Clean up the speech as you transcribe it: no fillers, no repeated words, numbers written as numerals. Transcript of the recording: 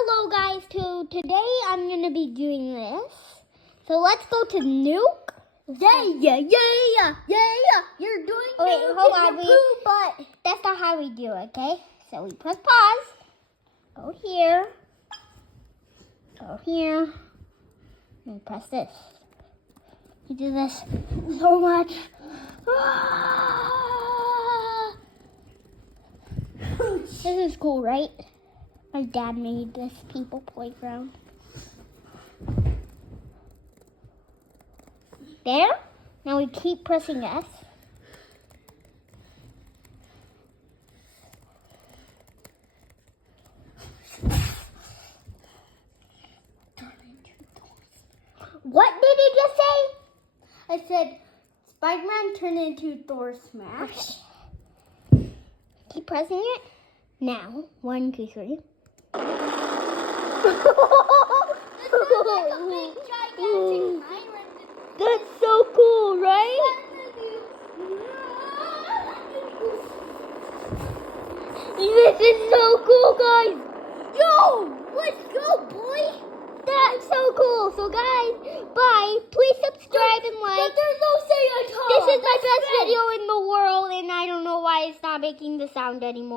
Hello guys, today I'm gonna be doing this. So let's go to nuke. Yeah. You're doing Wait, nuke hold in on, your poo butt. That's not how we do it, okay? So we press pause. Go here. Go here. And press this. You do this so much. This is cool, right? My dad made this people playground. There. Now we keep pressing S. What did he just say? I said, Spider-Man turned into Thor Smash. Keep pressing it. Now, 1, 2, 3. That's so cool, right? This is so cool, guys. Yo, let's go, boy. That's so cool. So, guys, bye. Please subscribe and like. But there's no say at all. This is my best video in the world, and I don't know why it's not making the sound anymore.